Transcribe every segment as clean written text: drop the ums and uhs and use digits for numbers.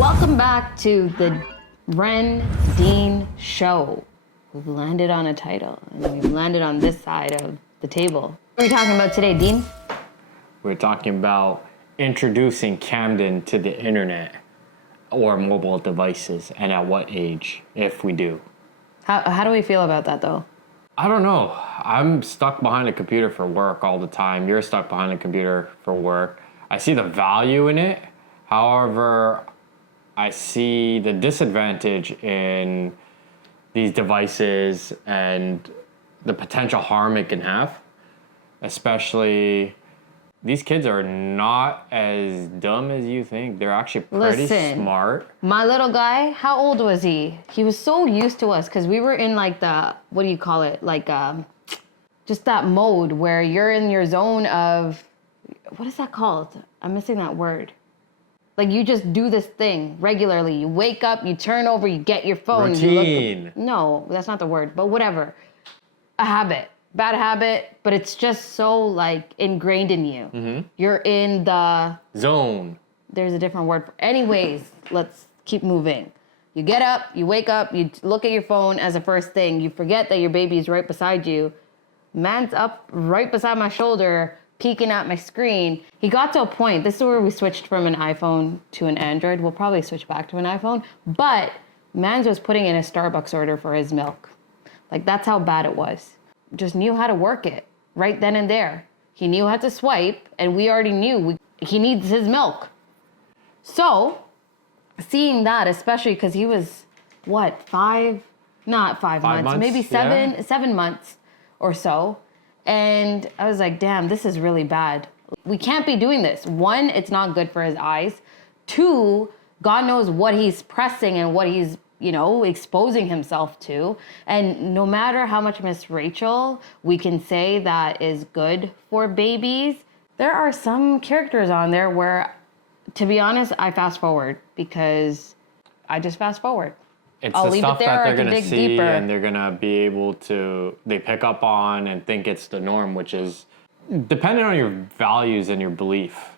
Welcome back to the Ren Dean Show. We've landed on a title, and we've landed on this side of the table. What are we talking about today, Dean? We're talking about introducing Camden to the internet or mobile devices, and at what age, if we do. How do we feel about that, though? I don't know. I'm stuck behind a computer for work all the time. You're stuck behind a computer for work. I see the value in it. However, I see the disadvantage in these devices and the potential harm it can have. Especially, these kids are not as dumb as you think. They're actually pretty smart. My little guy, how old was he? He was so used to us because we were in like the, what do you call it? Like just that mode where you're in your zone of, what is that called? I'm missing that word. Like you just do this thing regularly. You wake up, you turn over, you get your phone. Routine. No, that's not the word, but whatever. A habit. Bad habit, but it's just so like ingrained in you. Mm-hmm. You're in the zone. There's a different word. Anyways, let's keep moving. You get up, you wake up, you look at your phone as a first thing. You forget that your baby is right beside you. Man's up right beside my shoulder, peeking at my screen. He got to a point, this is where we switched from an iPhone to an Android. We'll probably switch back to an iPhone. But Mans was putting in a Starbucks order for his milk. Like that's how bad it was. Just knew how to work it right then and there. He knew how to swipe, and we already knew he needs his milk. So, seeing that, especially because he was, what, not five months, maybe seven months or so. And I was like, damn, this is really bad. We can't be doing this. One, it's not good for his eyes. Two, God knows what he's pressing and what he's exposing himself to. And no matter how much Miss Rachel we can say that is good for babies, there are some characters on there where, to be honest, I fast forward because I just fast forward. It's the stuff that they're going to see and they're going to be able to, they pick up on and think it's the norm, which is dependent on your values and your belief.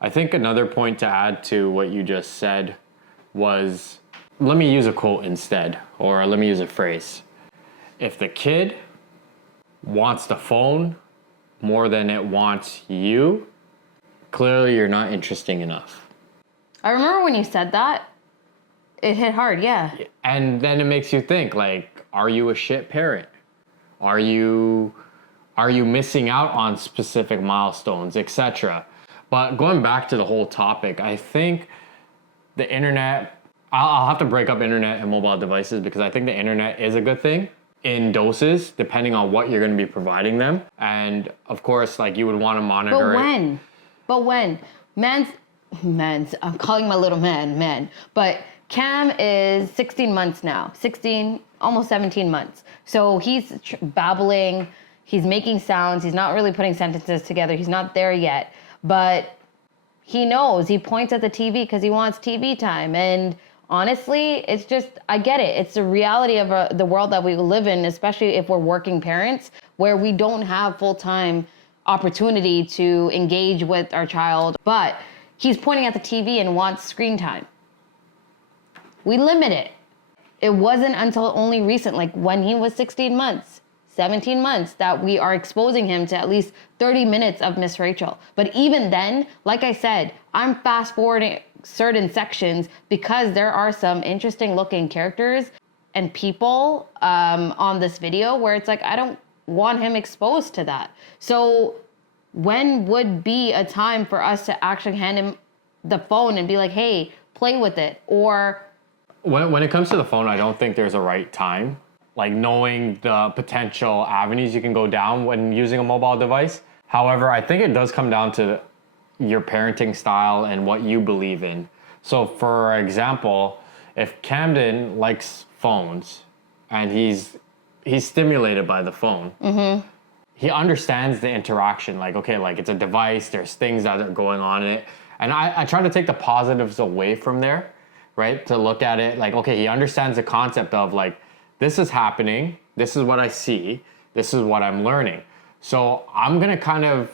I think another point to add to what you just said was, let me use a quote instead, or let me use a phrase. If the kid wants the phone more than it wants you, clearly you're not interesting enough. I remember when you said that, it hit hard, yeah. And then it makes you think, like, are you a shit parent? Are you missing out on specific milestones, etc.? But going back to the whole topic, I think the internet, I'll have to break up internet and mobile devices because I think the internet is a good thing in doses, depending on what you're going to be providing them. And of course, like you would want to monitor it. But when? Man's, I'm calling my little man. But Cam is 16 months now. 16, almost 17 months. So he's babbling, he's making sounds, he's not really putting sentences together. He's not there yet. But he knows, he points at the TV because he wants TV time. And honestly, it's just, I get it. It's the reality of the world that we live in, especially if we're working parents, where we don't have full-time opportunity to engage with our child. But he's pointing at the TV and wants screen time. We limit it. It wasn't until only recent, like when he was 16 months, 17 months, that we are exposing him to at least 30 minutes of Miss Rachel. But even then, like I said, I'm fast forwarding certain sections because there are some interesting looking characters and people on this video where it's like, I don't want him exposed to that. So when would be a time for us to actually hand him the phone and be like, hey, play with it? Or when it comes to the phone, I don't think there's a right time. Like knowing the potential avenues you can go down when using a mobile device. However, I think it does come down to your parenting style and what you believe in. So for example, if Camden likes phones and he's stimulated by the phone, mm-hmm. He understands the interaction. Like, okay, like it's a device, there's things that are going on in it. And I try to take the positives away from there, right? To look at it like, okay, he understands the concept of like, this is happening, this is what I see, this is what I'm learning. So I'm gonna kind of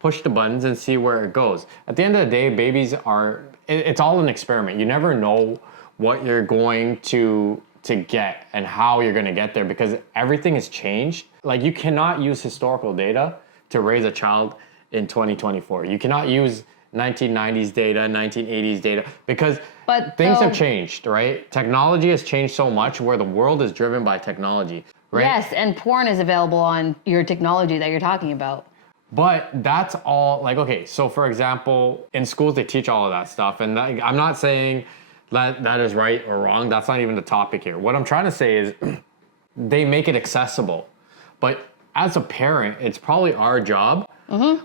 push the buttons and see where it goes. At the end of the day, babies are, it's all an experiment. You never know what you're going to get and how you're going to get there because everything has changed. Like you cannot use historical data to raise a child in 2024. You cannot use 1990s data, 1980s data because things have changed, right? Technology has changed so much where the world is driven by technology, right? Yes, and porn is available on your technology that you're talking about. But that's all like, okay, so for example, in schools they teach all of that stuff and I'm not saying that is right or wrong. That's not even the topic here. What I'm trying to say is they make it accessible. But as a parent, it's probably our job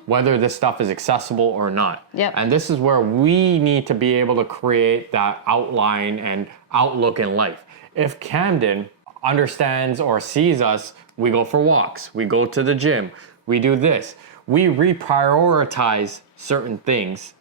whether this stuff is accessible or not. Yep. And this is where we need to be able to create that outline and outlook in life. If Camden understands or sees us, we go for walks, we go to the gym, we do this. We reprioritize certain things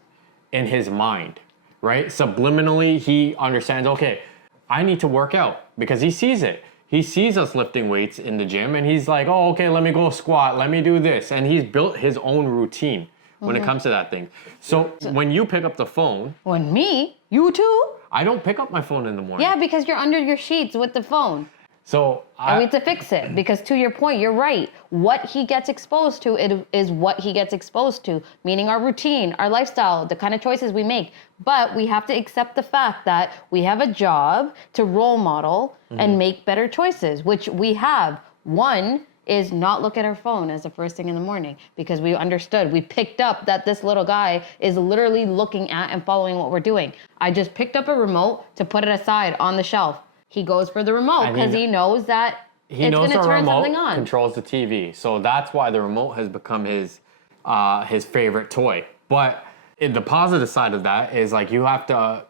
in his mind, right? Subliminally, he understands, okay, I need to work out because he sees it. He sees us lifting weights in the gym and he's like, oh, okay, let me go squat, let me do this. And he's built his own routine when it comes to that thing. So when you pick up the phone. When me? You too? I don't pick up my phone in the morning. Yeah, because you're under your sheets with the phone. So And we have to fix it because to your point, you're right. What he gets exposed to it is what he gets exposed to, meaning our routine, our lifestyle, the kind of choices we make. But we have to accept the fact that we have a job to role model and make better choices, which we have. One is not look at our phone as the first thing in the morning because we understood, we picked up that this little guy is literally looking at and following what we're doing. I just picked up a remote to put it aside on the shelf. He goes for the remote because he knows that it's going to turn something on. Controls the TV, so that's why the remote has become his favorite toy. But the positive side of that is like you have to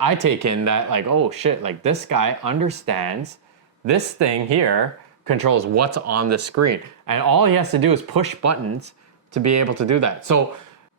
I take in that like, oh shit, like this guy understands this thing here controls what's on the screen, and all he has to do is push buttons to be able to do that. So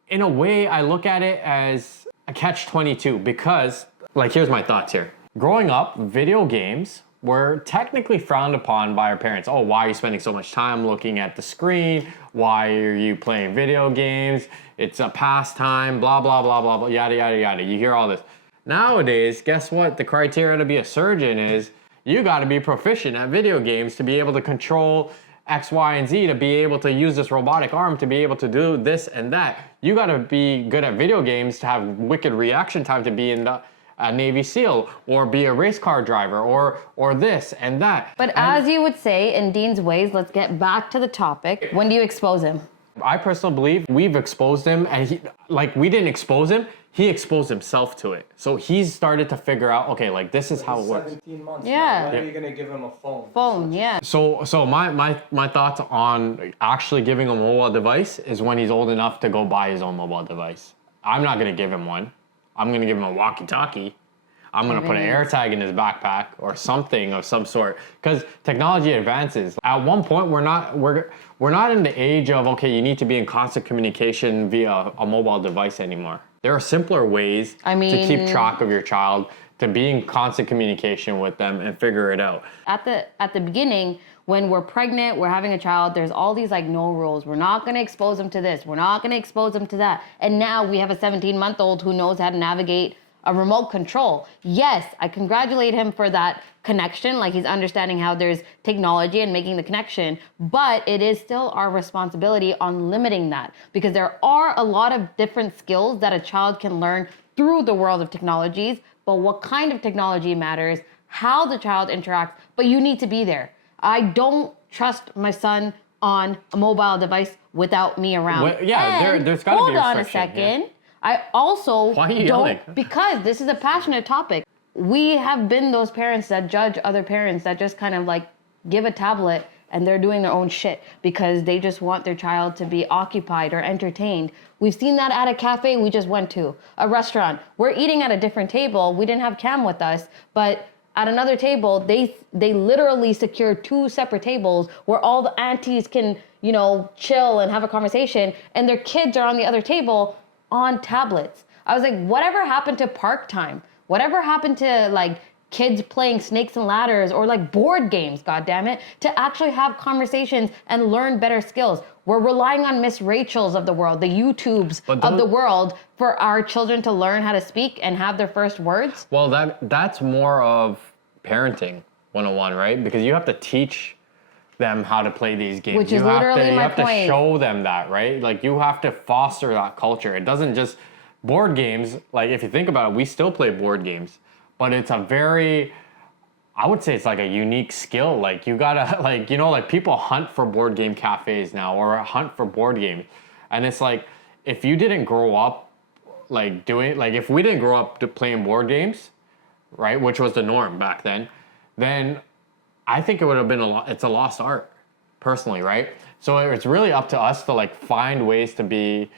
in a way, I look at it as a catch-22 because like here's my thoughts here. Growing up, video games were technically frowned upon by our parents. Oh, why are you spending so much time looking at the screen? Why are you playing video games? It's a pastime, blah, blah, blah, blah, blah, yada, yada, yada. You hear all this. Nowadays, guess what? The criteria to be a surgeon is you gotta be proficient at video games to be able to control X, Y, and Z, to be able to use this robotic arm to be able to do this and that. You gotta be good at video games to have wicked reaction time to be in a Navy SEAL or be a race car driver or this and that. But as you would say, in Dean's ways, let's get back to the topic. When do you expose him? I personally believe we've exposed him and we didn't expose him, he exposed himself to it. So he's started to figure out, okay, like this is how it works. 17 months. Yeah. When are you gonna give him a phone? Phone, yeah. So my thoughts on actually giving him a mobile device is when he's old enough to go buy his own mobile device. I'm not gonna give him one. I'm gonna give him a walkie-talkie. I'm gonna put an AirTag in his backpack or something of some sort because technology advances. At one point, we're not in the age of okay, you need to be in constant communication via a mobile device anymore. There are simpler ways to keep track of your child, to be in constant communication with them and figure it out. At the beginning, when we're pregnant, we're having a child, there's all these like no rules. We're not gonna expose them to this. We're not gonna expose them to that. And now we have a 17-month-old who knows how to navigate a remote control. Yes, I congratulate him for that connection, like he's understanding how there's technology and making the connection, but it is still our responsibility on limiting that because there are a lot of different skills that a child can learn through the world of technologies, but what kind of technology matters, how the child interacts, but you need to be there. I don't trust my son on a mobile device without me around. Well, yeah, there's gotta be a restriction. Hold on a second. Yeah. I also Why are you yelling? Because this is a passionate topic. We have been those parents that judge other parents that just kind of like give a tablet and they're doing their own shit because they just want their child to be occupied or entertained. We've seen that at a cafe we just went to, a restaurant. We're eating at a different table. We didn't have Cam with us, but at another table, they literally secured 2 separate tables where all the aunties can, chill and have a conversation, and their kids are on the other table on tablets. I was like, whatever happened to park time? Whatever happened to like kids playing snakes and ladders or like board games, goddammit, to actually have conversations and learn better skills. We're relying on Miss Rachel's of the world, the YouTubes of the world for our children to learn how to speak and have their first words. Well, that's more of parenting 101, right? Because you have to teach them how to play these games. Which is literally my point. You have to show them that, right? Like you have to foster that culture. It doesn't just board games. Like if you think about it, we still play board games, but it's a very, I would say it's like a unique skill. Like you gotta like, you know, like people hunt for board game cafes now or hunt for board games. And it's like, if you didn't grow up like doing, like if we didn't grow up playing board games, right? Which was the norm back then I think it would have been it's a lost art, personally, right? So it's really up to us to like find ways to be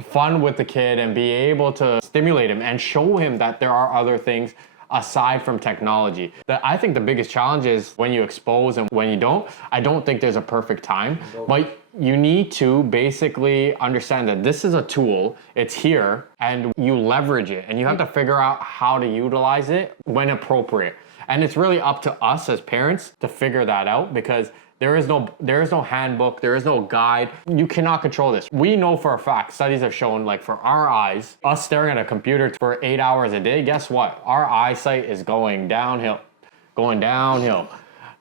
fun with the kid and be able to stimulate him and show him that there are other things aside from technology. I think the biggest challenge is when you expose and when you don't. I don't think there's a perfect time, but you need to basically understand that this is a tool, it's here, and you leverage it, and you have to figure out how to utilize it when appropriate. And it's really up to us as parents to figure that out because there is no handbook, there is no guide. You cannot control this. We know for a fact, studies have shown like for our eyes, us staring at a computer for 8 hours a day, guess what? Our eyesight is going downhill,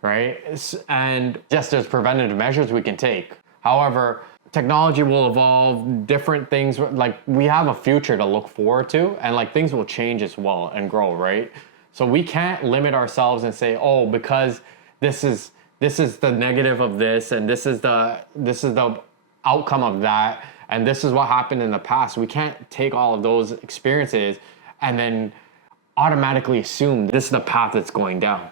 right? And yes, there's preventative measures we can take. However, technology will evolve, different things, like we have a future to look forward to and like things will change as well and grow, right? So we can't limit ourselves and say, oh, because this is the negative of this and this is the outcome of that and this is what happened in the past. We can't take all of those experiences and then automatically assume this is the path that's going down.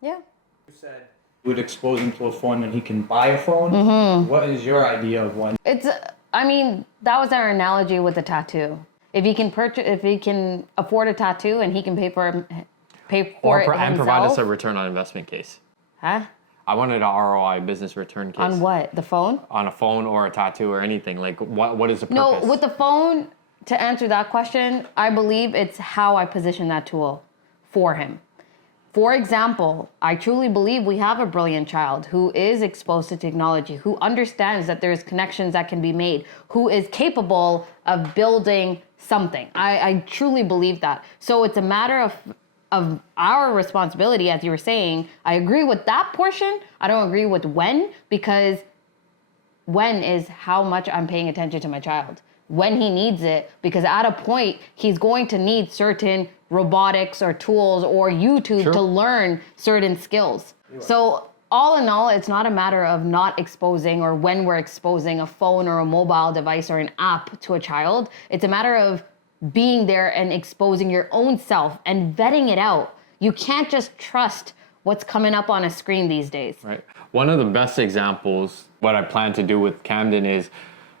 Yeah. You said you would expose him to a phone and he can buy a phone. Mm-hmm. What is your idea of one? I mean, that was our analogy with the tattoo. If he can afford a tattoo and he can pay for it himself. And provide us a return on investment case. Huh? I wanted an ROI, business return case. On what? The phone? On a phone or a tattoo or anything. Like, what is the purpose? No, with the phone, to answer that question, I believe it's how I position that tool for him. For example, I truly believe we have a brilliant child who is exposed to technology, who understands that there's connections that can be made, who is capable of building something. I truly believe that. So it's a matter of our responsibility, as you were saying. I agree with that portion. I don't agree with when, because when is how much I'm paying attention to my child. When he needs it, because at a point, he's going to need certain robotics or tools or YouTube to learn certain skills. So all in all, it's not a matter of not exposing or when we're exposing a phone or a mobile device or an app to a child. It's a matter of being there and exposing your own self and vetting it out. You can't just trust what's coming up on a screen these days. Right. One of the best examples, what I plan to do with Camden is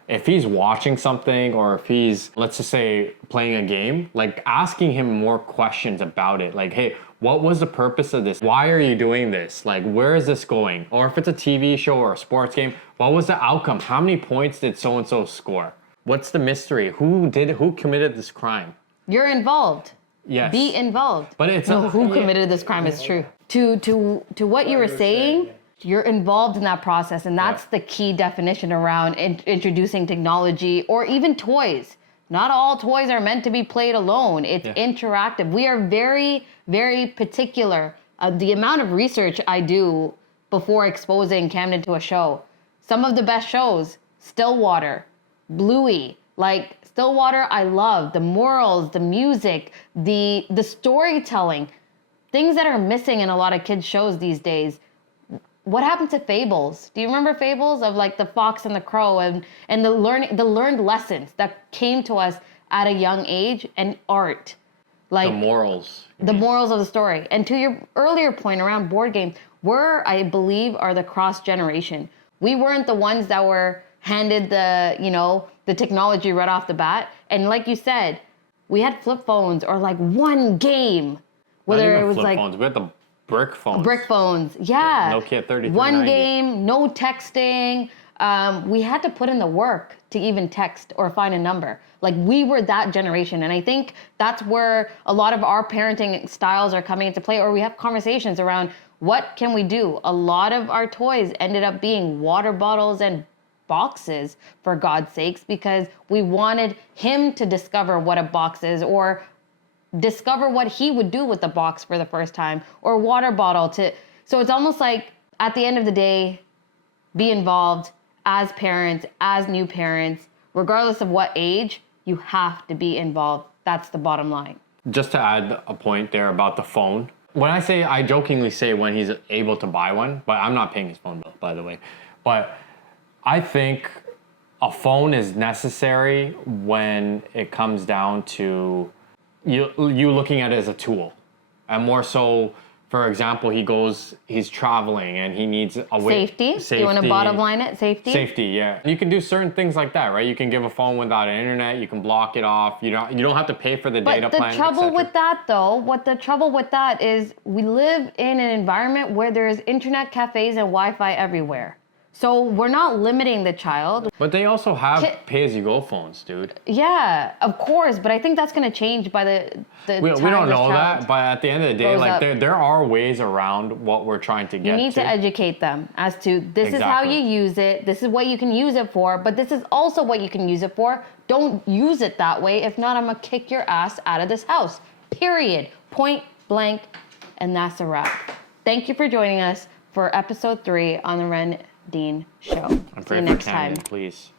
if he's watching something or if he's, let's just say, playing a game, like asking him more questions about it. Like, hey, what was the purpose of this? Why are you doing this? Like, where is this going? Or if it's a TV show or a sports game, what was the outcome? How many points did so-and-so score? What's the mystery? Who committed this crime? You're involved. Yes. Be involved. But it's who committed this crime is true. To what you were saying, you're involved in that process, and that's the key definition around introducing technology or even toys. Not all toys are meant to be played alone. It's interactive. We are very, very particular. The amount of research I do before exposing Camden to a show. Some of the best shows, Stillwater, Bluey, like Stillwater, I love the morals, the music, the storytelling, things that are missing in a lot of kids' shows these days. What happened to Fables? Do you remember Fables of like the Fox and the Crow and the learned lessons that came to us at a young age and art, like the morals of the story. And to your earlier point around board games, I believe, are the cross generation. We weren't the ones that were handed the technology right off the bat. And like you said, we had flip phones or like one game. Whether it was flip like phones. We had the brick phones. Brick phones, yeah. Nokia 3390. One game, no texting. we had to put in the work to even text or find a number. Like, we were that generation. And I think that's where a lot of our parenting styles are coming into play, or we have conversations around what can we do? A lot of our toys ended up being water bottles and boxes, for God's sakes, because we wanted him to discover what a box is, or discover what he would do with the box for the first time, or water bottle to. So it's almost like, at the end of the day, be involved as parents, as new parents, regardless of what age, you have to be involved. That's the bottom line. Just to add a point there about the phone. When I jokingly say when he's able to buy one, but I'm not paying his phone bill, by the way. But I think a phone is necessary when it comes down to you looking at it as a tool. And more so, for example, he's traveling and he needs a way. Safety. Do you want to bottom line it? Safety? Safety, yeah. You can do certain things like that, right? You can give a phone without an internet, you can block it off, you don't have to pay for the data plan. But the trouble with that, though, is we live in an environment where there's internet cafes and Wi-Fi everywhere. So we're not limiting the child. But they also have pay-as-you-go phones, dude. Yeah, of course. But I think that's going to change by the time we don't this know child that, but at the end of the day, like up. there are ways around what we're trying to get You need to educate them as to this is how you use it, this is what you can use it for, but this is also what you can use it for. Don't use it that way. If not, I'm going to kick your ass out of this house. Period. Point blank. And that's a wrap. Thank you for joining us for episode 3 on the Ren Dean Show. I'm See you praying next for time. Camden, please.